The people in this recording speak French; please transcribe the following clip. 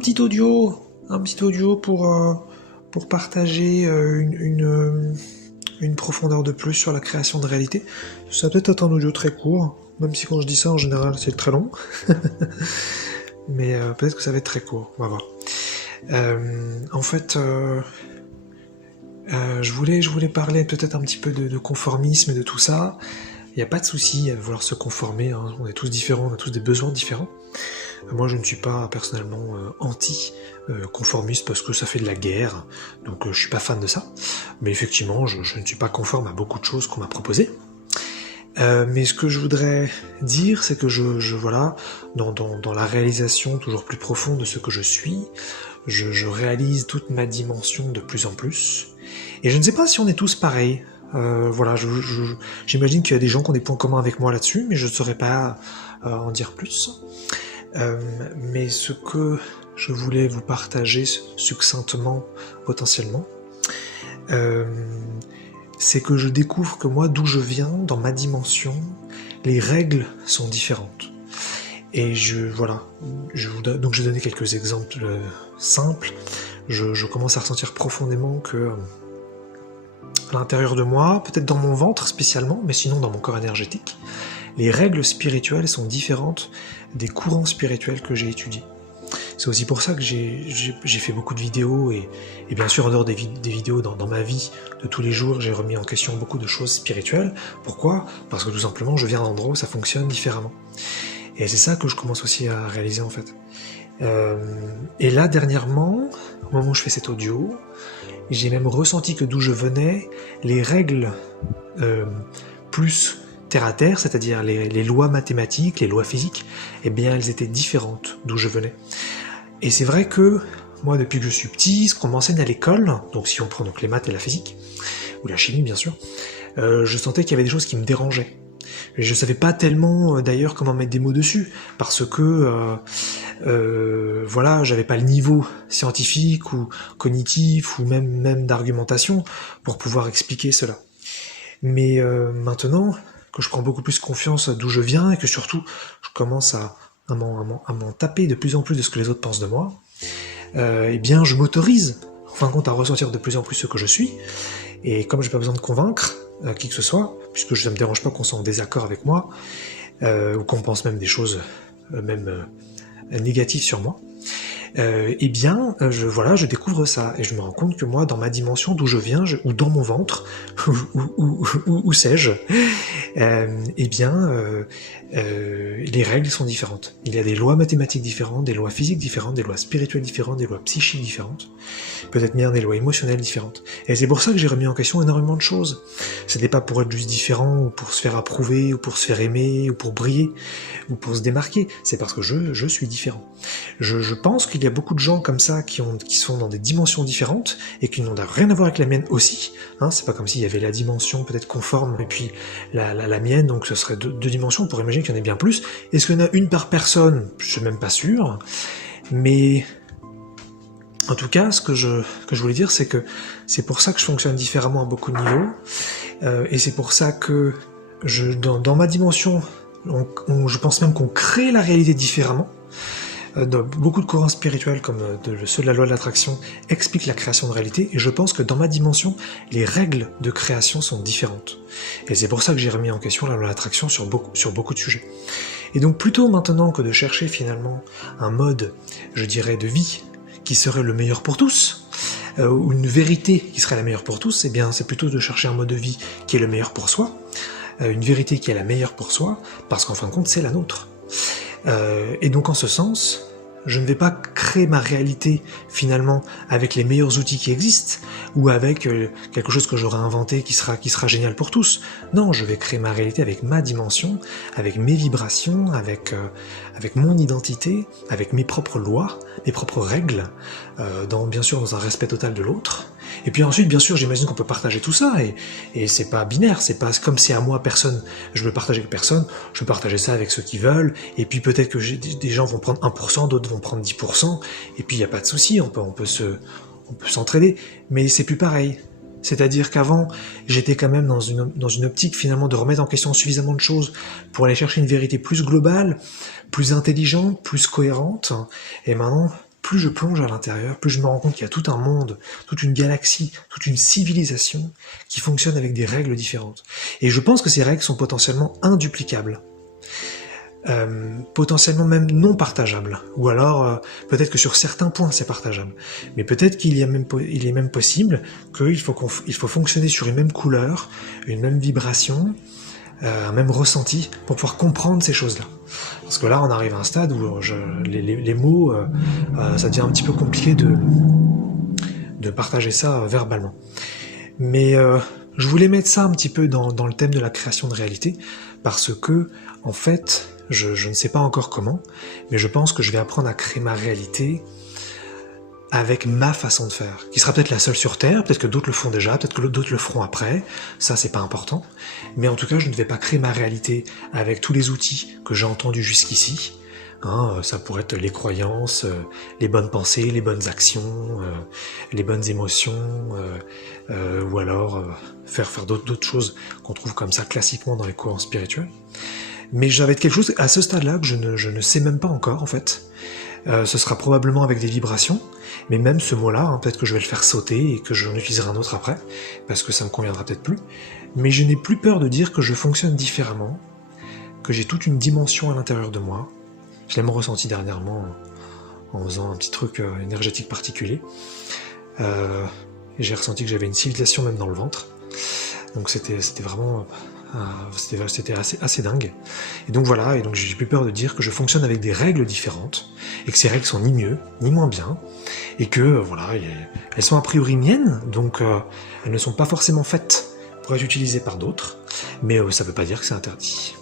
un petit audio pour partager une profondeur de plus sur la création de réalité. Ça va peut-être être un audio très court, même si quand je dis ça en général c'est très long. Mais peut-être que ça va être très court, on va voir. En fait, je voulais parler peut-être un petit peu de conformisme et de tout ça. Il n'y a pas de souci à vouloir se conformer, hein. On est tous différents, on a tous des besoins différents. Moi je ne suis pas personnellement anti-conformiste parce que ça fait de la guerre, donc je suis pas fan de ça. Mais effectivement, je ne suis pas conforme à beaucoup de choses qu'on m'a proposées. Mais ce que je voudrais dire, c'est que voilà, dans la réalisation toujours plus profonde de ce que je suis, je réalise toute ma dimension de plus en plus. Et je ne sais pas si on est tous pareils. Voilà, j'imagine qu'il y a des gens qui ont des points communs avec moi là-dessus, mais je ne saurais pas en dire plus. Mais ce que je voulais vous partager succinctement, potentiellement, c'est que je découvre que moi, d'où je viens, dans ma dimension, les règles sont différentes. Et voilà, donc je vais donner quelques exemples simples. Je commence à ressentir profondément que à l'intérieur de moi, peut-être dans mon ventre spécialement, mais sinon dans mon corps énergétique, les règles spirituelles sont différentes des courants spirituels que j'ai étudiés. C'est aussi pour ça que j'ai fait beaucoup de vidéos, et bien sûr en dehors des vidéos dans ma vie de tous les jours, j'ai remis en question beaucoup de choses spirituelles. Pourquoi ? Parce que tout simplement je viens d'endroits où ça fonctionne différemment. Et c'est ça que je commence aussi à réaliser en fait. Et là dernièrement, au moment où je fais cet audio, j'ai même ressenti que d'où je venais, les règles plus terre à terre, c'est-à-dire les lois mathématiques, les lois physiques, eh bien elles étaient différentes d'où je venais. Et c'est vrai que moi, depuis que je suis petit, ce qu'on m'enseigne à l'école, donc si on prend donc les maths et la physique, ou la chimie bien sûr, je sentais qu'il y avait des choses qui me dérangeaient. Et je savais pas tellement d'ailleurs comment mettre des mots dessus, parce que voilà, j'avais pas le niveau scientifique ou cognitif ou même d'argumentation pour pouvoir expliquer cela. Mais maintenant que je prends beaucoup plus confiance d'où je viens et que surtout je commence à m'en taper de plus en plus de ce que les autres pensent de moi, eh bien je m'autorise en fin de compte à ressentir de plus en plus ce que je suis. Et comme j'ai pas besoin de convaincre qui que ce soit, puisque ça me dérange pas qu'on soit en désaccord avec moi, ou qu'on pense même des choses négatives sur moi, eh bien, je découvre ça, et je me rends compte que moi, dans ma dimension d'où je viens, ou dans mon ventre, où sais-je, eh bien, les règles sont différentes. Il y a des lois mathématiques différentes, des lois physiques différentes, des lois spirituelles différentes, des lois psychiques différentes, peut-être même des lois émotionnelles différentes. Et c'est pour ça que j'ai remis en question énormément de choses. C'était pas pour être juste différent, ou pour se faire approuver, ou pour se faire aimer, ou pour briller, ou pour se démarquer. C'est parce que je suis différent. Je pense qu'il y a beaucoup de gens comme ça qui sont dans des dimensions différentes et qui n'ont rien à voir avec la mienne aussi. Hein, c'est pas comme s'il y avait la dimension peut-être conforme et puis la mienne, donc ce serait deux dimensions. On pourrait imaginer qu'il y en ait bien plus. Est-ce qu'il y en a une par personne ? Je suis même pas sûr. Mais en tout cas, ce que je voulais dire, c'est que c'est pour ça que je fonctionne différemment à beaucoup de niveaux. Et c'est pour ça que dans ma dimension, je pense même qu'on crée la réalité différemment. Beaucoup de courants spirituels comme ceux de la loi de l'attraction expliquent la création de réalité, et je pense que dans ma dimension, les règles de création sont différentes. Et c'est pour ça que j'ai remis en question la loi de l'attraction sur beaucoup de sujets. Et donc plutôt maintenant que de chercher finalement un mode, je dirais, de vie qui serait le meilleur pour tous, ou une vérité qui serait la meilleure pour tous, eh bien c'est plutôt de chercher un mode de vie qui est le meilleur pour soi, une vérité qui est la meilleure pour soi, parce qu'en fin de compte c'est la nôtre. Et donc en ce sens, je ne vais pas créer ma réalité finalement avec les meilleurs outils qui existent, ou avec quelque chose que j'aurais inventé qui sera génial pour tous. Non, je vais créer ma réalité avec ma dimension, avec mes vibrations, avec mon identité, avec mes propres lois, mes propres règles, bien sûr dans un respect total de l'autre. Et puis ensuite, bien sûr, j'imagine qu'on peut partager tout ça, et c'est pas binaire, c'est pas comme c'est à moi, personne, je veux partager avec personne, je peux partager ça avec ceux qui veulent, et puis peut-être que des gens vont prendre 1%, d'autres vont prendre 10%, et puis il n'y a pas de souci, on peut s'entraider, mais c'est plus pareil. C'est-à-dire qu'avant, j'étais quand même dans une optique finalement de remettre en question suffisamment de choses pour aller chercher une vérité plus globale, plus intelligente, plus cohérente, et maintenant, plus je plonge à l'intérieur, plus je me rends compte qu'il y a tout un monde, toute une galaxie, toute une civilisation qui fonctionne avec des règles différentes. Et je pense que ces règles sont potentiellement induplicables. Potentiellement même non partageables, ou alors peut-être que sur certains points c'est partageable, mais peut-être qu'il est même possible qu'il faut fonctionner sur une même couleur, une même vibration, un même ressenti pour pouvoir comprendre ces choses-là. Parce que là on arrive à un stade où les mots, ça devient un petit peu compliqué de partager ça verbalement. Mais je voulais mettre ça un petit peu dans le thème de la création de réalité, parce que, en fait, je ne sais pas encore comment, mais je pense que je vais apprendre à créer ma réalité avec ma façon de faire, qui sera peut-être la seule sur Terre, peut-être que d'autres le font déjà, peut-être que d'autres le feront après, ça c'est pas important, mais en tout cas je ne vais pas créer ma réalité avec tous les outils que j'ai entendus jusqu'ici. Ça pourrait être les croyances, les bonnes pensées, les bonnes actions, les bonnes émotions, ou alors faire d'autres choses qu'on trouve comme ça classiquement dans les courants spirituels. Mais j'avais quelque chose à ce stade-là que je ne sais même pas encore en fait. Ce sera probablement avec des vibrations, mais même ce mot-là, peut-être que je vais le faire sauter et que j'en utiliserai un autre après, parce que ça me conviendra peut-être plus. Mais je n'ai plus peur de dire que je fonctionne différemment, que j'ai toute une dimension à l'intérieur de moi. Je l'ai ressenti dernièrement en faisant un petit truc énergétique particulier. Et j'ai ressenti que j'avais une civilisation même dans le ventre. Donc c'était vraiment... c'était assez dingue. Et donc voilà, et donc j'ai plus peur de dire que je fonctionne avec des règles différentes, et que ces règles sont ni mieux, ni moins bien, et que voilà, elles sont a priori miennes, donc elles ne sont pas forcément faites pour être utilisées par d'autres, mais ça veut pas dire que c'est interdit.